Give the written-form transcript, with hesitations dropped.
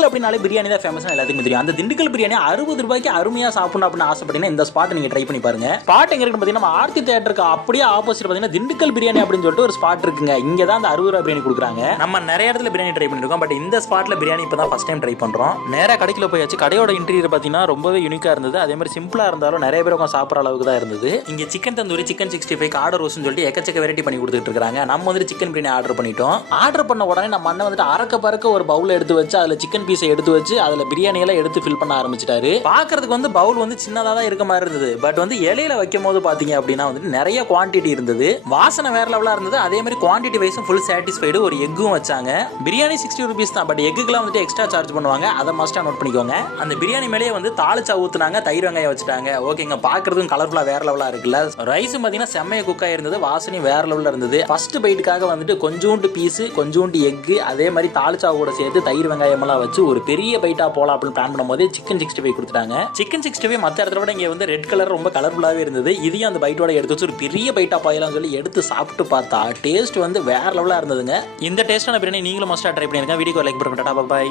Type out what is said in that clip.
திண்டுக்கல் அப்படினாலே பிரியாணி தான் ஃபேமஸ் எல்லாத்துக்கும் தெரியும். அந்த திண்டுக்கல் பிரியாணி 60 ரூபாய்க்கு அருமையா சாப்பிடணும் அப்படின்னு ஆசைப்பட்டீங்கன்னா இந்த ஸ்பாட் நீங்க ட்ரை பண்ணி பாருங்க. ஸ்பாட் எங்க இருக்கு பாத்தீங்கன்னா, நம்ம ஆர்த்தி தியேட்டருக்கு அப்படியே ஆப்போசிட் பாத்தீங்கன்னா திண்டுக்கல் பிரியாணி அப்படின்னு சொல்லிட்டு ஒரு ஸ்பாட் இருக்குங்க. இங்க தான் அந்த 60 ரூபாய் பிரியாணி கொடுக்குறாங்க. நம்ம நிறைய இடத்துல பிரியாணி ட்ரை பண்ணிருக்கோம். பட் இந்த ஸ்பாட்ல பிரியாணி இப்பதான் ஃபர்ஸ்ட் டைம் ட்ரை பண்றோம். நேரா கடைக்குள்ள போயாச்சு. கடையோட இன்டீரியர் பாத்தீங்கன்னா ரொம்பவே யூனிக்கா இருந்தது. அதே மாதிரி சிம்பிளா இருந்தாலும் நிறைய பேர் சாப்பிட்ற அளவுக்கு தான் இருந்தது. இங்க சிக்கன் தந்தூரி, சிக்கன் 65 ஆர்டர் ரோஸ்னு சொல்லிட்டு எக்கச்சக்க வெரைட்டி பண்ணி கொடுத்துட்டு இருக்காங்க. நம்ம வந்துட்டு சிக்கன் பிரியாணி ஆர்டர் பண்ணிட்டோம். ஆர்டர் பண்ண உடனே நம்ம அண்ணன் வந்துட்டு அறக்க பறக்க ஒரு பவுல் எடுத்து வச்சு அதுல சிக்கன் பீஸை எடுத்து வச்சு அதுல பிரியாணி எல்லாம் எடுத்து ஃபில் பண்ண ஆரம்பிச்சிட்டாரு. பாக்குறதுக்கு வந்து பவுல் வந்து சின்னதா தான் இருக்க மாதிரி இருந்தது. பட் வந்து இலையில வைக்கும் போது பாத்தீங்க அப்படின்னா வந்துட்டு நிறைய குவான்டிட்டி இருந்தது. வாசனை வேற லெவலா இருந்தது. அதே மாதிரி குவான்டிட்டி வைஸும் ஃபுல் சாட்டிஸ்ஃபைடு. ஒரு எக்கும் வச்சாங்க. பிரியாணி 60 ரூபீஸ் தான். பட் எக்குலாம் வந்துட்டு எக்ஸ்ட்ரா சார்ஜ் பண்ணுவாங்க. அதை மஸ்டா நோட் பண்ணிக்கோங்க. அந்த பிரியாணி மேலேயே வந்து தாளிச்சா ஊத்துனாங்க, தயிர் வெங்காயம் வச்சுட்டாங்க. ஓகேங்க, பாக்குறதுக்கும் கலர்ஃபுல்லா வேற லெவலா இருக்குல்ல. ரைஸ் பாத்தீங்கன்னா செம்மையா குக் ஆயிருந்தது. வாசனை வேற லெவல்ல இருந்தது. ஃபர்ஸ்ட் பைட்டுக்காக வந்துட்டு கொஞ்சோண்டு பீஸ், கொஞ்சோண்டு எக், அதே மாதிரி தாளிச்சா கூட சேர்த்து தயிர் வெங்காயம் எல்லாம் வச்சு ஒரு பெரிய பைட்டா போலாம் அப்படின்னு பிளான் பண்ணும்போது சிக்கன் 65 கொடுத்துட்டாங்க. சிக்கன் 65 மற்ற இடத்துல விட இங்க வந்து ரெட் கலர் ரொம்ப கலர்ஃபுல்லாவே இருந்தது. இதையும் அந்த பைட்டோட எடுத்து வச்சு ஒரு பெரிய பைட்டா பாயலாம் சொல்லி எடுத்து சாப்பிட்டு பார்த்தா டேஸ்ட் வந்து வேற லெவலா இருந்ததுங்க. இந்த டேஸ்டான பிரியாணி நீங்களும் மஸ்டா ட்ரை பண்ணிருங்க. வீடியோ லைக் பண்ணுங்க. Tata bye.